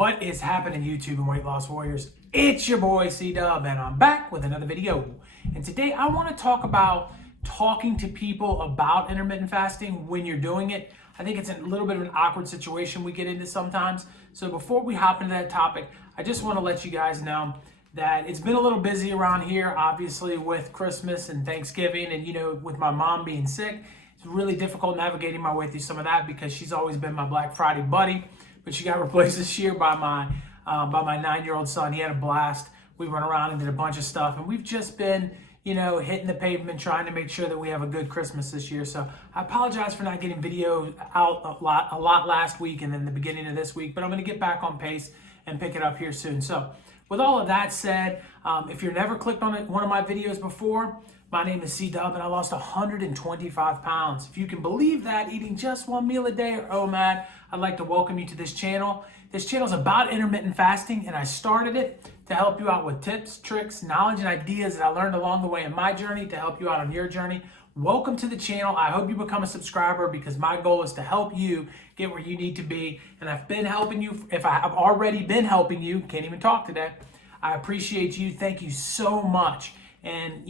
What is happening, YouTube and weight loss warriors? It's your boy C-Dub, and I'm back with another video. And today I want to talk about talking to people about intermittent fasting when you're doing it. I think it's a little bit of an awkward situation we get into sometimes. So before we hop into that topic, I just want to let you guys know that it's been a little busy around here, obviously with Christmas and Thanksgiving, and with my mom being sick, it's really difficult navigating my way through some of that because she's always been my Black Friday buddy. But she got replaced this year by my 9-year-old son. He had a blast. We went around and did a bunch of stuff, and we've just been, hitting the pavement trying to make sure that we have a good Christmas this year. So I apologize for not getting video out a lot last week and then the beginning of this week, but I'm going to get back on pace and pick it up here soon. So with all of that said, if you've never clicked on one of my videos before, my name is C-Dub, and I lost 125 pounds. If you can believe that, eating just one meal a day or OMAD, I'd like to welcome you to this channel. This channel is about intermittent fasting, and I started it to help you out with tips, tricks, knowledge, and ideas that I learned along the way in my journey to help you out on your journey. Welcome to the channel. I hope you become a subscriber because my goal is to help you get where you need to be. And I've been helping you. If I have already been helping you, can't even talk today, I appreciate you. Thank you so much. And,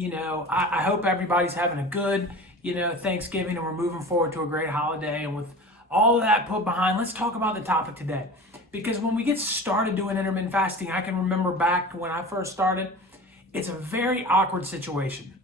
I hope everybody's having a good, Thanksgiving, and we're moving forward to a great holiday. And with all of that put behind, let's talk about the topic today. Because when we get started doing intermittent fasting, I can remember back when I first started, it's a very awkward situation.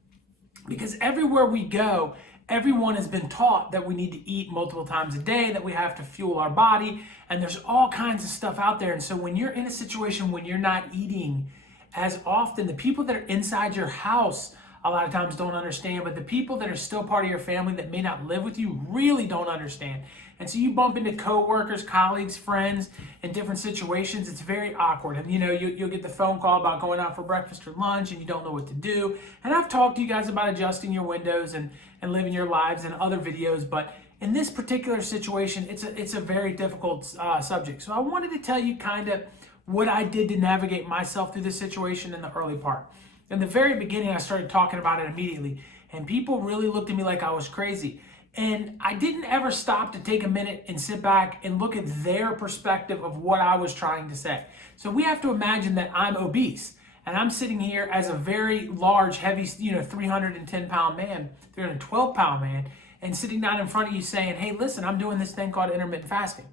Because everywhere we go, everyone has been taught that we need to eat multiple times a day, that we have to fuel our body, and there's all kinds of stuff out there. And so when you're in a situation when you're not eating as often, the people that are inside your house a lot of times don't understand, but the people that are still part of your family that may not live with you really don't understand. And so you bump into coworkers, colleagues, friends in different situations. It's very awkward. And you'll get the phone call about going out for breakfast or lunch and you don't know what to do. And I've talked to you guys about adjusting your windows and living your lives in other videos, but in this particular situation, it's a very difficult subject. So I wanted to tell you kind of what I did to navigate myself through this situation in the early part. In the very beginning, I started talking about it immediately, and people really looked at me like I was crazy. And I didn't ever stop to take a minute and sit back and look at their perspective of what I was trying to say. So we have to imagine that I'm obese, and I'm sitting here as a very large, heavy, 310-pound man, 312-pound man, and sitting down in front of you saying, hey, listen, I'm doing this thing called intermittent fasting.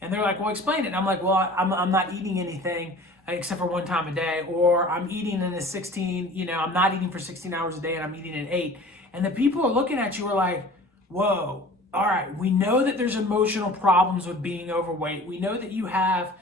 And they're like, well, explain it. And I'm like, well, I'm not eating anything except for one time a day, or I'm eating in a 16, I'm not eating for 16 hours a day and I'm eating at 8. And the people are looking at you are like, whoa, all right, we know that there's emotional problems with being overweight. We know that you have,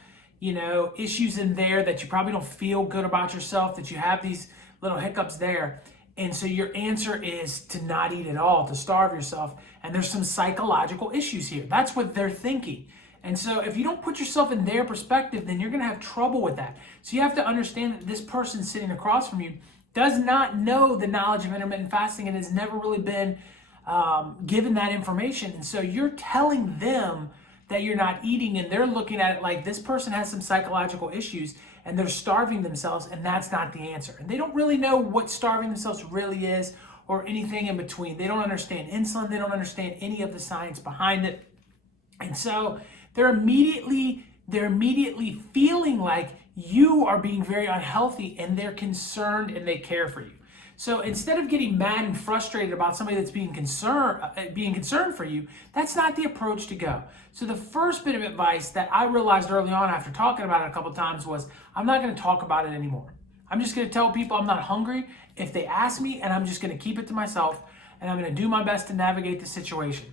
issues in there, that you probably don't feel good about yourself, that you have these little hiccups there. And so your answer is to not eat at all, to starve yourself. And there's some psychological issues here. That's what they're thinking. And so if you don't put yourself in their perspective, then you're going to have trouble with that. So you have to understand that this person sitting across from you does not know the knowledge of intermittent fasting and has never really been given that information. And so you're telling them that you're not eating, and they're looking at it like this person has some psychological issues and they're starving themselves, and that's not the answer. And they don't really know what starving themselves really is or anything in between. They don't understand insulin. They don't understand any of the science behind it. And so they're immediately feeling like you are being very unhealthy, and they're concerned and they care for you. So instead of getting mad and frustrated about somebody that's being concerned for you, that's not the approach to go. So the first bit of advice that I realized early on after talking about it a couple of times was, I'm not going to talk about it anymore. I'm just going to tell people I'm not hungry if they ask me, and I'm just going to keep it to myself, and I'm going to do my best to navigate the situation.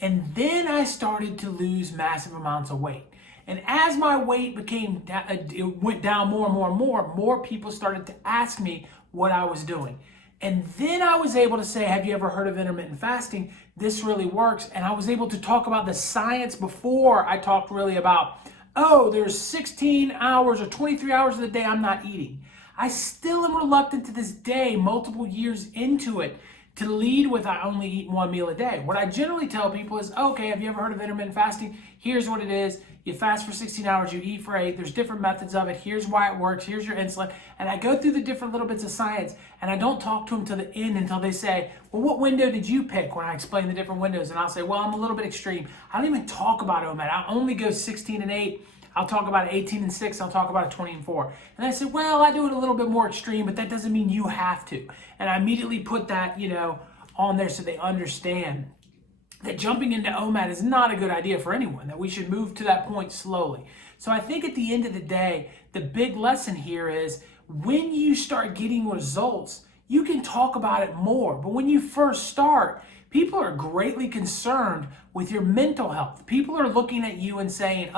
And then I started to lose massive amounts of weight. And as my weight it went down more and more and more people started to ask me what I was doing. And then I was able to say, have you ever heard of intermittent fasting? This really works. And I was able to talk about the science before I talked really about, oh, there's 16 hours or 23 hours of the day I'm not eating. I still am reluctant to this day, multiple years into it, to lead with I only eat one meal a day. What I generally tell people is, okay, have you ever heard of intermittent fasting? Here's what it is. You fast for 16 hours, you eat for 8. There's different methods of it. Here's why it works. Here's your insulin. And I go through the different little bits of science, and I don't talk to them to the end until they say, well, what window did you pick when I explain the different windows? And I'll say, well, I'm a little bit extreme. I don't even talk about OMAD. I only go 16 and 8. I'll talk about an 18 and 6, I'll talk about a 20 and 4. And I said, well, I do it a little bit more extreme, but that doesn't mean you have to. And I immediately put that, on there so they understand that jumping into OMAD is not a good idea for anyone, that we should move to that point slowly. So I think at the end of the day, the big lesson here is when you start getting results, you can talk about it more. But when you first start, people are greatly concerned with your mental health. People are looking at you and saying,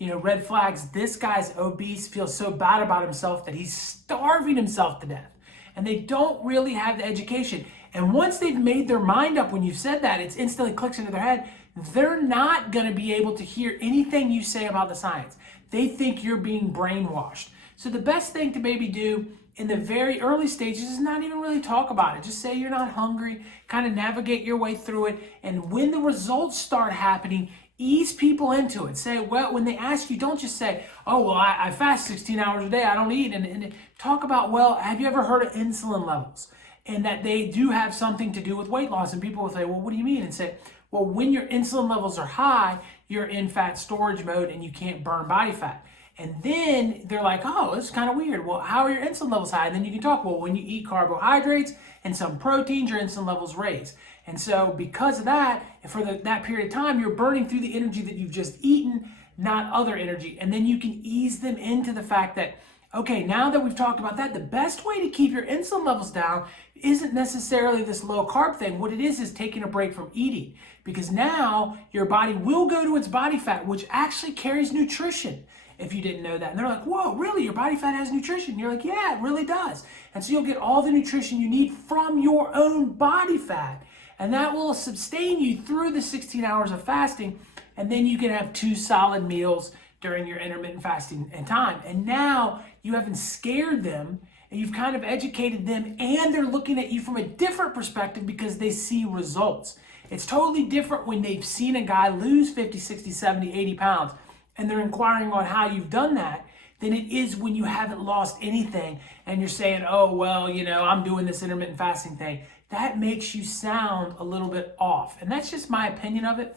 red flags, this guy's obese, feels so bad about himself that he's starving himself to death. And they don't really have the education. And once they've made their mind up when you've said that, it instantly clicks into their head. They're not going to be able to hear anything you say about the science. They think you're being brainwashed. So the best thing to maybe do in the very early stages is not even really talk about it. Just say you're not hungry, kind of navigate your way through it. And when the results start happening, ease people into it. Say, well, when they ask you, don't just say, oh, well, I fast 16 hours a day, I don't eat. And talk about, well, have you ever heard of insulin levels? And that they do have something to do with weight loss. And people will say, well, what do you mean? And say, well, when your insulin levels are high, you're in fat storage mode and you can't burn body fat. And then they're like, oh, this is kind of weird. Well, how are your insulin levels high? And then you can talk, well, when you eat carbohydrates and some proteins, your insulin levels raise. And so because of that, for that period of time, you're burning through the energy that you've just eaten, not other energy. And then you can ease them into the fact that, okay, now that we've talked about that, the best way to keep your insulin levels down isn't necessarily this low carb thing. What it is taking a break from eating, because now your body will go to its body fat, which actually carries nutrition, if you didn't know that. And they're like, whoa, really? Your body fat has nutrition? And you're like, yeah, it really does. And so you'll get all the nutrition you need from your own body fat. And that will sustain you through the 16 hours of fasting. And then you can have 2 solid meals during your intermittent fasting and time. And now you haven't scared them, and you've kind of educated them, and they're looking at you from a different perspective because they see results. It's totally different when they've seen a guy lose 50, 60, 70, 80 pounds, and they're inquiring on how you've done that, than it is when you haven't lost anything and you're saying, oh, well, I'm doing this intermittent fasting thing. That makes you sound a little bit off. And that's just my opinion of it.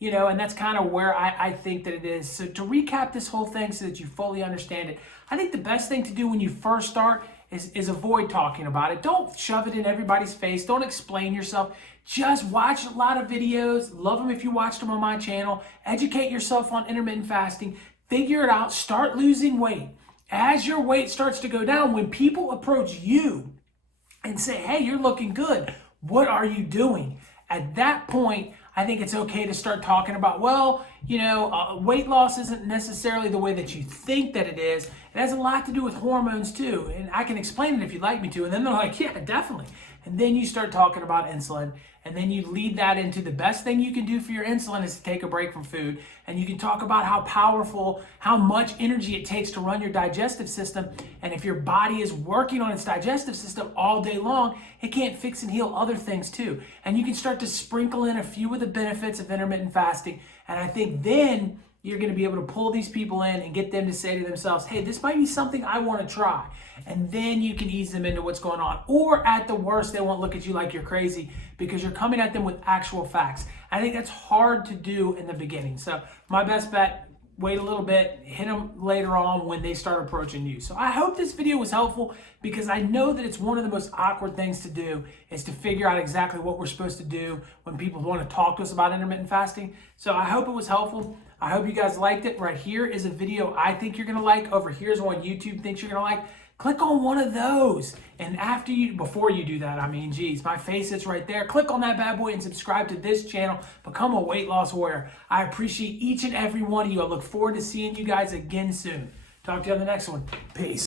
And that's kind of where I think that it is. So to recap this whole thing so that you fully understand it, I think the best thing to do when you first start is avoid talking about it. Don't shove it in everybody's face. Don't explain yourself. Just watch a lot of videos. Love them if you watched them on my channel. Educate yourself on intermittent fasting. Figure it out. Start losing weight. As your weight starts to go down, when people approach you and say, hey, you're looking good, what are you doing? At that point, I think it's okay to start talking about, well, weight loss isn't necessarily the way that you think that it is. It has a lot to do with hormones too. And I can explain it if you'd like me to. And then they're like, yeah, definitely. And then you start talking about insulin. And then you lead that into the best thing you can do for your insulin is to take a break from food. And you can talk about how powerful, how much energy it takes to run your digestive system. And if your body is working on its digestive system all day long, it can't fix and heal other things too. And you can start to sprinkle in a few of the benefits of intermittent fasting. And I think then you're going to be able to pull these people in and get them to say to themselves, hey, this might be something I want to try. And then you can ease them into what's going on. Or at the worst, they won't look at you like you're crazy because you're coming at them with actual facts. I think that's hard to do in the beginning. So my best bet, wait a little bit, hit them later on when they start approaching you. So I hope this video was helpful because I know that it's one of the most awkward things to do is to figure out exactly what we're supposed to do when people want to talk to us about intermittent fasting. So I hope it was helpful. I hope you guys liked it. Right here is a video I think you're going to like. Over here's one YouTube thinks you're going to like. Click on one of those. And before you do that, geez, my face is right there. Click on that bad boy and subscribe to this channel. Become a weight loss warrior. I appreciate each and every one of you. I look forward to seeing you guys again soon. Talk to you on the next one. Peace.